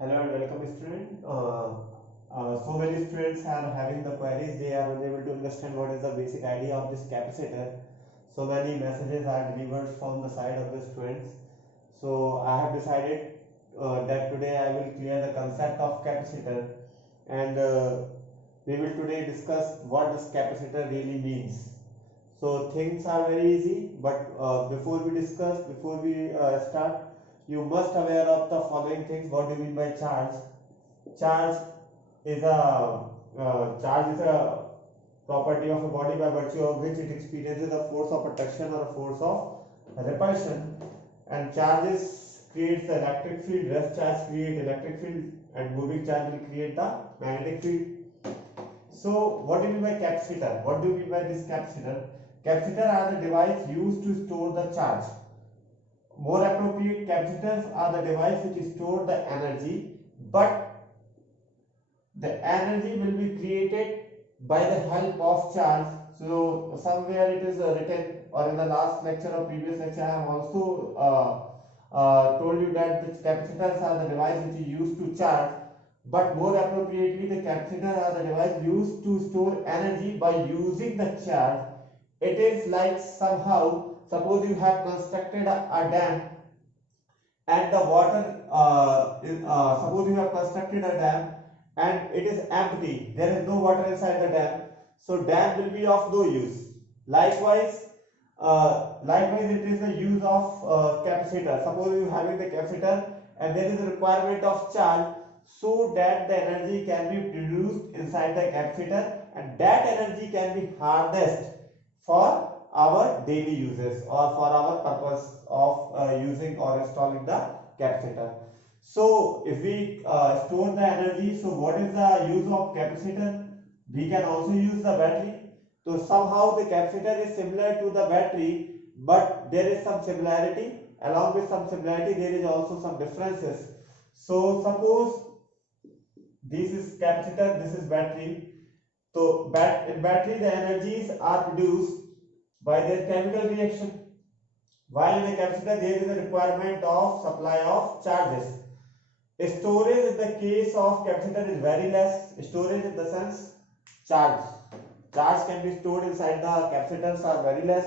Hello and welcome, student. So many students are having the queries. They are unable to understand what is the basic idea of this capacitor. So many messages are delivered from the side of the students. So I have decided that today I will clear the concept of capacitor, and we will today discuss what this capacitor really means. So things are very easy, but before we start, you must aware of the following things. What do you mean by charge? Charge is a property of a body by virtue of which it experiences a force of attraction or a force of repulsion. And charges creates the electric field. Rest charge create electric field, and moving charge will create the magnetic field. So, what do you mean by capacitor? What do you mean by this capacitor? Capacitor are the device used to store the charge. More appropriate, capacitors are the device which store the energy, but the energy will be created by the help of charge. So somewhere it is written, or in the last lecture or previous lecture I have also told you that the capacitors are the device which is used to charge, but more appropriately the capacitor are the device used to store energy by using the charge. It is like somehow, suppose you have constructed a dam, and the water suppose you have constructed a dam and it is empty, there is no water inside the dam, so dam will be of no use. Likewise it is the use of capacitor. Suppose you having the capacitor and there is a requirement of charge, so that the energy can be produced inside the capacitor, and that energy can be harnessed for our daily uses or for our purpose of using or installing the capacitor. So if we store the energy, so what is the use of capacitor? We can also use the battery. So somehow the capacitor is similar to the battery, but there is some similarity. Along with some similarity, there is also some differences. So suppose this is capacitor, this is battery. So in battery the energies are produced by their chemical reaction, while in a capacitor there is a requirement of supply of charges. Storage in the case of capacitor is very less. Storage in the sense charge. Charge can be stored inside the capacitors are very less,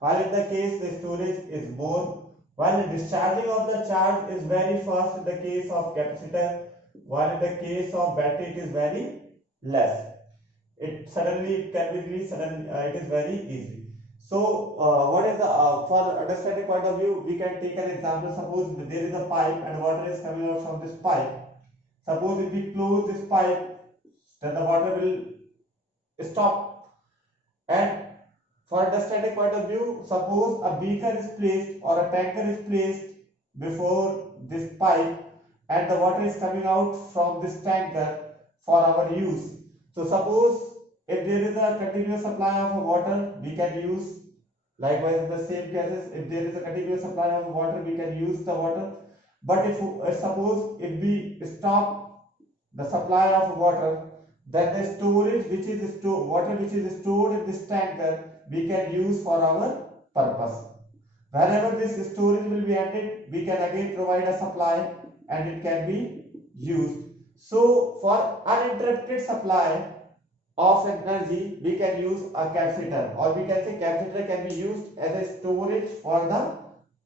while in the case the storage is more. While the discharging of the charge is very fast in the case of capacitor, while in the case of battery it is very less. It can be released suddenly. It is very easy. So, what is the for understanding point of view? We can take an example. Suppose there is a pipe and water is coming out from this pipe. Suppose if we close this pipe, then the water will stop. And for understanding point of view, suppose a beaker is placed or a tanker is placed before this pipe, and the water is coming out from this tanker for our use. So suppose if there is a continuous supply of water, we can use. Likewise in the same cases, if there is a continuous supply of water, we can use the water. But if suppose if we stop the supply of water, then the storage which is water which is stored in this tanker, we can use for our purpose. Whenever this storage will be ended, we can again provide a supply and it can be used. So for uninterrupted supply of energy, we can use a capacitor, or we can say capacitor can be used as a storage for the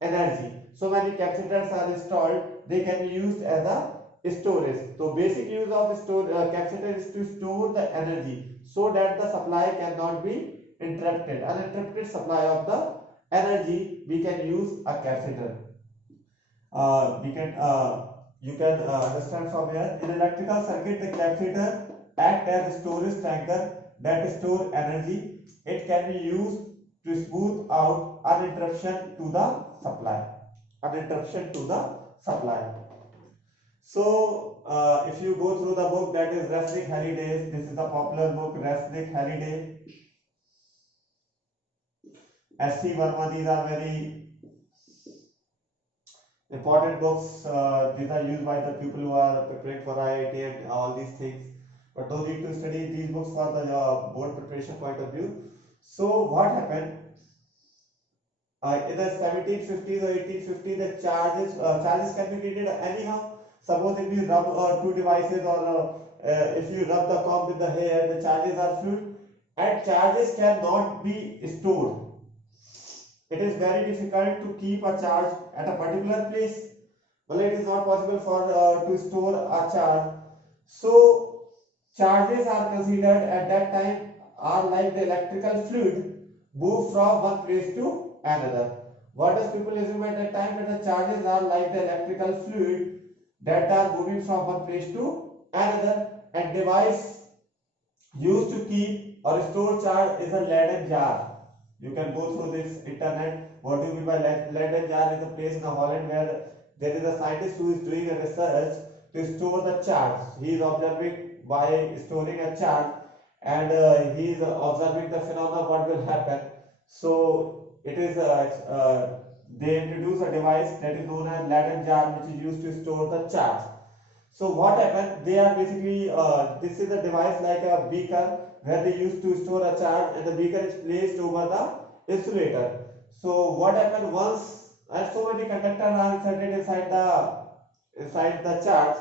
energy. So many capacitors are installed, they can be used as a storage. So basic use of capacitor is to store the energy so that the supply cannot be interrupted. Uninterrupted supply of the energy, we can use a capacitor. You can understand from here. In electrical circuit, the capacitor act as a storage tanker that store energy. It can be used to smooth out uninterruption to the supply. Uninterruption to the supply. So, if you go through the book, that is Resnick Halliday. This is a popular book, Resnick Halliday. S.C. Verma. These are very important books. These are used by the people who are preparing for IIT and all these things. But don't need to study these books for the board preparation point of view. So what happened? In the 1750s or 1850s, the charges can be created anyhow. Suppose if you rub two devices, or if you rub the comb with the hair, the charges are fluid, and charges cannot be stored. It is very difficult to keep a charge at a particular place. Well, it is not possible for to store a charge. So charges are considered at that time are like the electrical fluid move from one place to another. What does people assume at that time? That the charges are like the electrical fluid that are moving from one place to another, and device used to keep or store charge is a Leyden jar. You can go through this internet. What do you mean by Leyden jar? Is a place in Holland where there is a scientist who is doing a research to store the charge. He is observing by storing a charge, and he is observing the phenomena what will happen. So it is they introduce a device that is known as Leyden jar, which is used to store the charge. So what happened? They are basically this is a device like a beaker where they used to store a charge, and the beaker is placed over the insulator. So what happened once, and so many conductors are inserted inside the charge.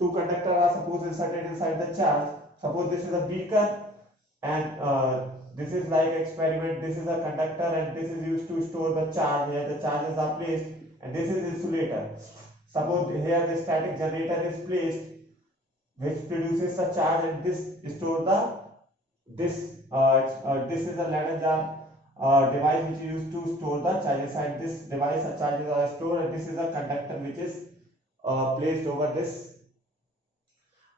Two conductors are suppose inserted inside the charge. Suppose this is a beaker, and this is like experiment. This is a conductor, and this is used to store the charge where the charges are placed, and this is insulator. Suppose here the static generator is placed, which produces a charge, and this store the this is a Leyden jar device which is used to store the charges. And this device charges are stored, and this is a conductor which is placed over this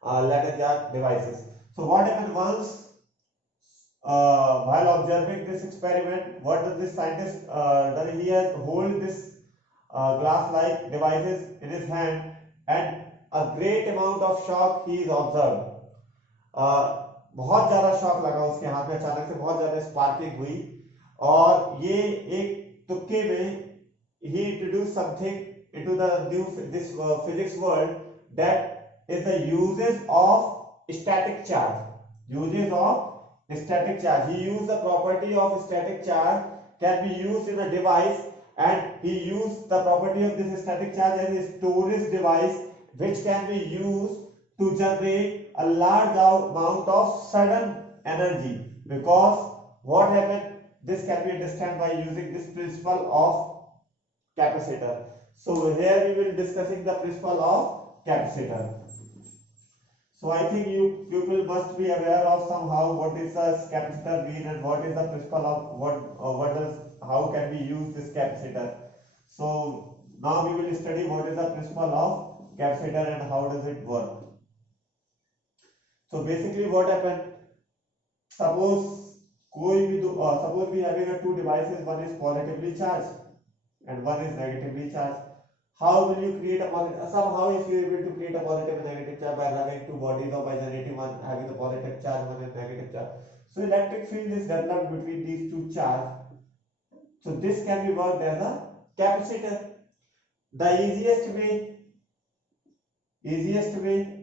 Leyden jar devices. So what happens once while observing this experiment, what does this scientist does? He has hold this glass-like devices in his hand, and a great amount of shock he is observed. बहुत ज़्यादा shock लगा उसके हाथ में, अचानक से बहुत ज़्यादा स्पार्किंग हुई, और ये एक तुक्के में he introduced something into the new physics world, that is the uses of static charge. Uses of static charge. He used the property of static charge can be used in a device, and he used the property of this static charge as a storage device which can be used to generate a large amount of sudden energy. Because what happened, this can be understood by using this principle of capacitor. So here we will discussing the principle of capacitor. So I think you people must be aware of somehow what is a capacitor mean, and what is the principle of what does, how can we use this capacitor. So now we will study what is the principle of capacitor and how does it work. So basically what happened, suppose suppose we having a two devices, one is positively charged and one is negatively charged. How will you create a positive? Somehow if you are able to create a positive and negative charge by rubbing two bodies, or by generating one having the positive charge, one is negative charge. So electric field is developed between these two charges. So this can be worked as a capacitor. The easiest way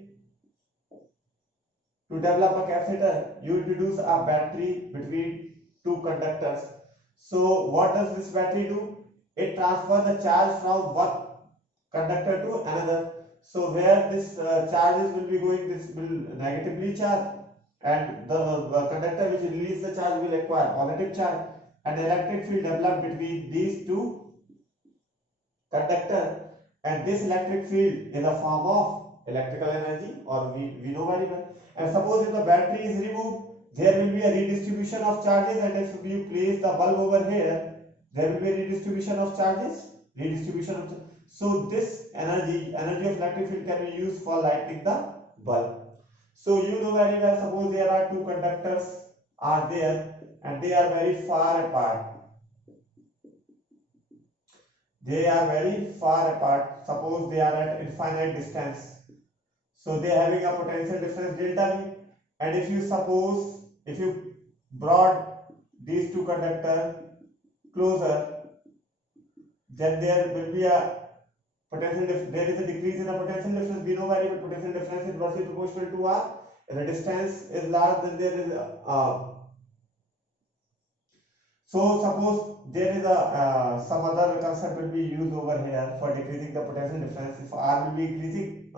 to develop a capacitor, you introduce a battery between two conductors. So what does this battery do? It transfers the charge from one conductor to another. So where this charges will be going, this will negatively charge, and the conductor which release the charge will acquire positive charge, and electric field developed between these two conductor, and this electric field is a form of electrical energy, or we know very well. And suppose if the battery is removed, there will be a redistribution of charges, and if you place the bulb over here, there will be a redistribution of charges, so this energy of electric field can be used for lighting the bulb. So you know very well, suppose there are two conductors are there, and they are very far apart. Suppose they are at infinite distance. So they are having a potential difference delta V, and if you brought these two conductors closer, then there will be a potential there is a decrease in the potential difference. We know very well potential difference is inversely proportional to R. If the distance is large, then there is So suppose there is a some other concept will be used over here for decreasing the potential difference. If R will be increasing,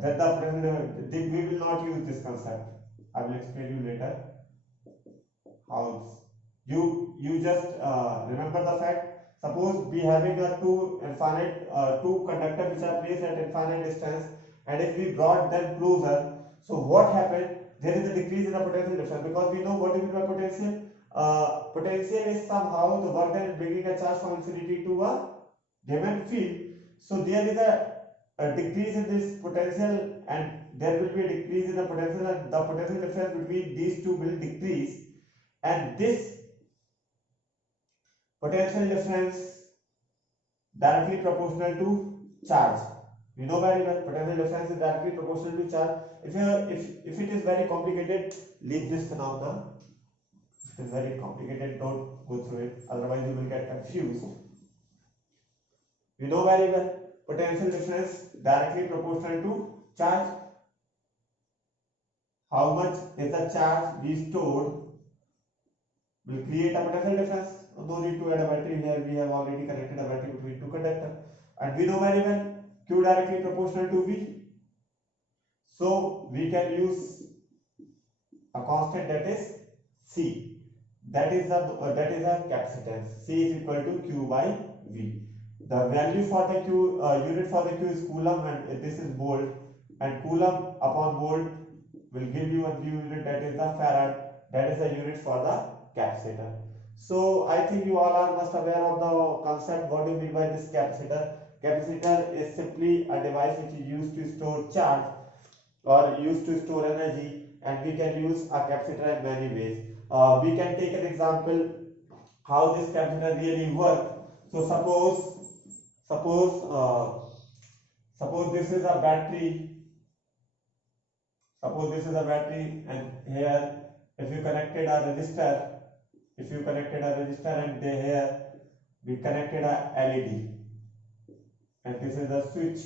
then the potential, we will not use this concept. I will explain you later how it's, you just remember the fact. Suppose we having a two conductor which are placed at infinite distance, and if we brought them closer, so what happened? There is a decrease in the potential difference, because we know what is the potential. Potential is somehow the work done in bringing a charge from infinity to a given field. So there is a decrease in this potential, and there will be a decrease in the potential, and the potential difference between these two will decrease, and this potential difference directly proportional to charge. We know very well potential difference is directly proportional to charge. If it is very complicated, leave this phenomenon. If it is very complicated, don't go through it, otherwise you will get confused. We know very well potential difference directly proportional to charge. How much is the charge we stored will create a potential difference. No need to add a battery here, we have already connected a battery between two conductors, and we know very well Q directly proportional to V. So we can use a constant, that is C. That is a capacitance. C is equal to Q by V. The value for the Q unit for the Q is coulomb, and this is volt, and coulomb upon volt will give you a new unit, that is the farad. That is the unit for the capacitor. So I think you all are must aware of the concept. What do you mean by this capacitor? Capacitor is simply a device which is used to store charge or used to store energy, and we can use a capacitor in many ways. We can take an example how this capacitor really works. So suppose this is a battery. Suppose this is a battery, and here if you connected a resistor, and here we connected a LED, and this is a switch.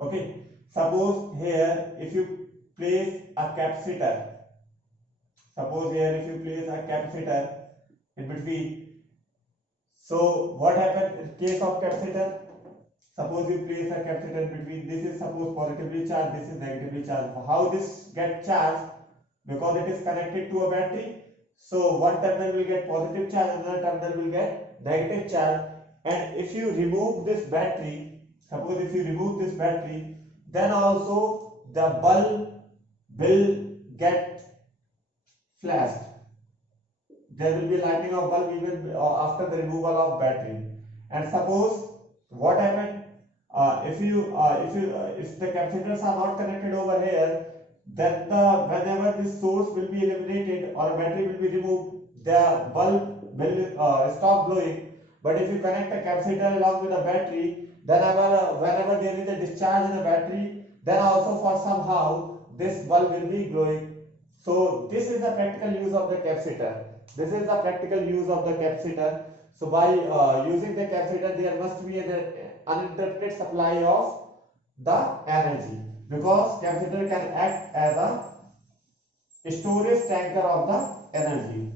Okay. Suppose here if you place a capacitor, in between. So what happens in case of capacitor? Suppose you place a capacitor in between. This is suppose positively charged, this is negatively charged. How this get charged? Because it is connected to a battery. So one terminal will get positive charge, another terminal will get negative charge. And if you remove this battery, then also the bulb will get flashed. There will be lighting of bulb even after the removal of battery. And suppose what happened, if the capacitors are not connected over here, then whenever this source will be eliminated or a battery will be removed, the bulb will stop glowing. But if you connect a capacitor along with a battery, then whenever there is a discharge in a battery, then also for somehow this bulb will be glowing. So this is the practical use of the capacitor. So by using the capacitor, there must be an uninterrupted supply of the energy, because capacitor can act as a storage tanker of the energy.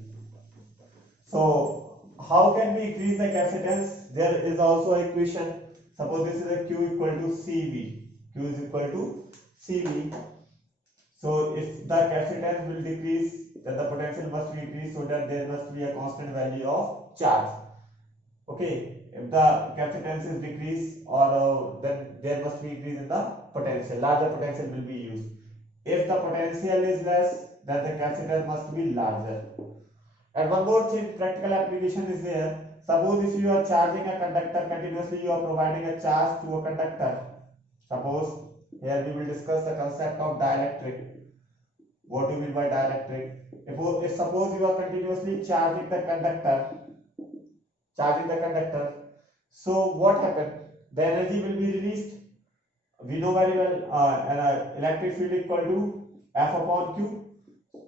So how can we increase the capacitance? There is also an equation. Suppose this is a Q equal to CV. Q is equal to CV. So if the capacitance will decrease, then the potential must be increased, so that there must be a constant value of charge. Okay, if the capacitance is decreased, or then there must be increase in the potential. Larger potential will be used. If the potential is less, then the capacitor must be larger. And one more thing, practical application is there. Suppose if you are charging a conductor continuously, you are providing a charge to a conductor. Suppose here we will discuss the concept of dielectric. What do you mean by dielectric? If suppose you are continuously charging the conductor, so what happened? The energy will be released. We know very well an electric field equal to F upon Q,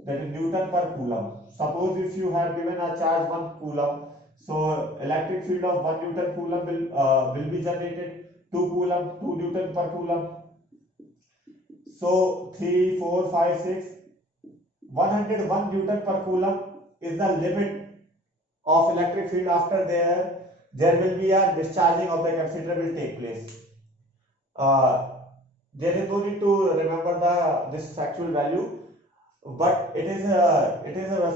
that is Newton per coulomb. Suppose if you have given a charge 1 coulomb, so electric field of 1 Newton coulomb will be generated. 2 Newton per coulomb. So 3, 4, 5, 6, 101 Newton per coulomb is the limit of electric field after there will be a discharging of the capacitor will take place. There is no need to remember this actual value, but it is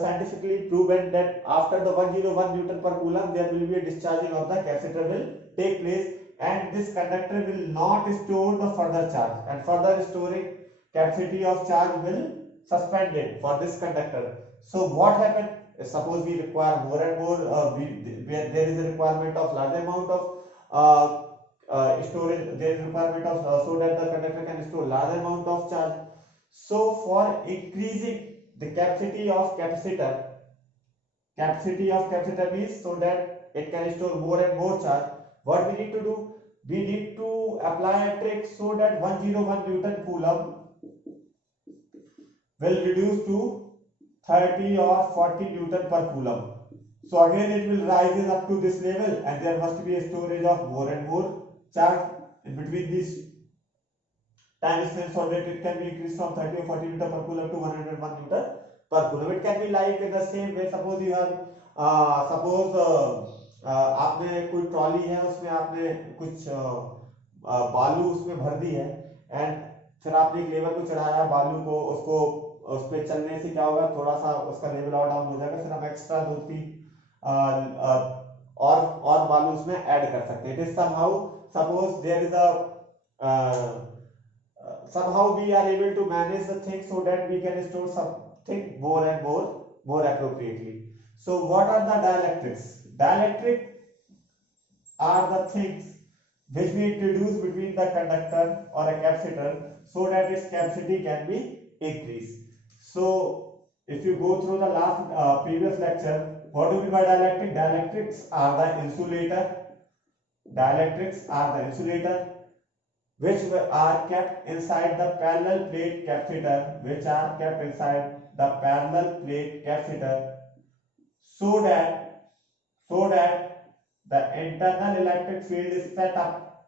scientifically proven that after the 101 Newton per coulomb there will be a discharging of the capacitor will take place, and this conductor will not store the further charge, and further storing capacity of charge will suspended for this conductor. So what happened? Suppose we require more and more, there is a requirement of large amount of storage, there is requirement of so that the conductor can store large amount of charge. So for increasing the capacity of capacitor means so that it can store more and more charge, what we need to do? We need to apply a trick so that 101 Newton coulomb will reduce to 30 or 40 Newton per coulomb. So again it will rise up to this level, and there must be a storage of more and more charge in between these time space, so that it can be increased from 30 or 40 Newton per coulomb to 101 Newton per coulomb. It can be like in the same way. Suppose you have आपने कोई trolley है, उसमें आपने कुछ बालू उसमें भर दी है, एंड फिर आपने एक लेवल को चढ़ाया बालू को, उसको उस पे चलने से क्या होगा, थोड़ा सा उसका लेवल और डाउन हो जाएगा, फिर हम एक्स्ट्रा 2-3 और बालू उसमें ऐड कर सकते हैं. It is somehow, suppose there is a somehow we are able to manage the thing so that we can store something more and more appropriately. So what are the dielectrics? Dielectric are the things which we introduce between the conductor or a capacitor so that its capacity can be increased. So if you go through the last previous lecture, what do we mean by dielectric? Dielectrics are the insulator. Dielectrics are the insulator which are kept inside the parallel plate capacitor, which are kept inside the parallel plate capacitor, so that the internal electric field is set up,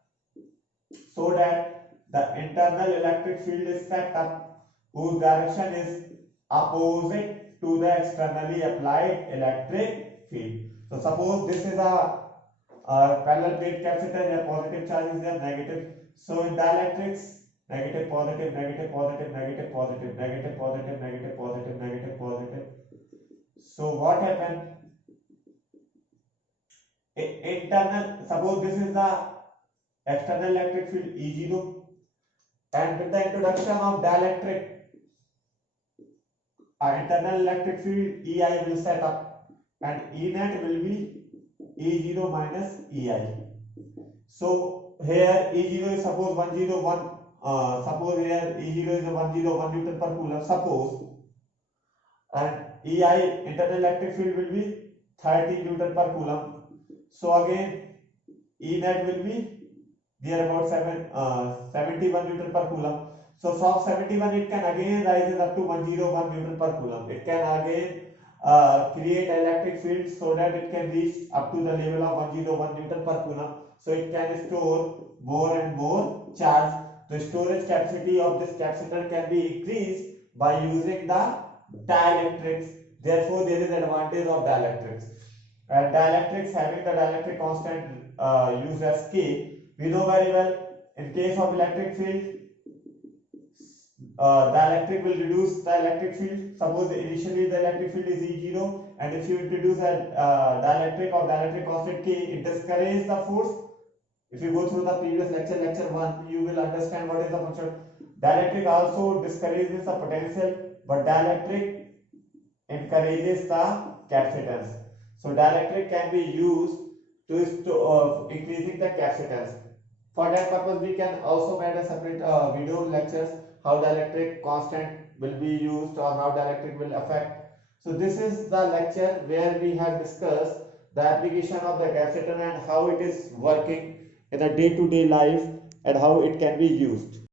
whose direction is opposite to the externally applied electric field. So suppose this is a parallel plate capacitor, there positive charge is there, negative. So in dielectrics, negative, positive, negative, positive, negative, positive, negative, positive, negative, positive, negative, positive. So what happened? Internal, suppose this is the external electric field E0, and with the introduction of dielectric, our internal electric field EI will set up, and E net will be E0 minus EI. So here E0 is suppose 101, suppose here E0 is 101 Newton per coulomb, suppose, and EI internal electric field will be 30 Newton per coulomb. So again E net will be there about 71 Newton per coulomb. So from 71 it can again rise up to 101 Newton per coulomb. It can again create electric field so that it can reach up to the level of 101 Newton per coulomb. So it can store more and more charge. The storage capacity of this capacitor can be increased by using the dielectrics. Therefore, there is advantage of dielectrics. And dielectrics, having the dielectric constant used as K, we know very well. In case of electric field, dielectric will reduce the electric field. Suppose initially the electric field is E0, and if you introduce a dielectric or dielectric constant K, it discourages the force. If you go through the previous lecture 1, you will understand what is the function. Dielectric also discourages the potential, but dielectric encourages the capacitance. So dielectric can be used to increasing the capacitance. For that purpose, we can also make a separate video lectures how dielectric constant will be used or how dielectric will affect. So this is the lecture where we have discussed the application of the capacitor and how it is working in a day-to-day life and how it can be used.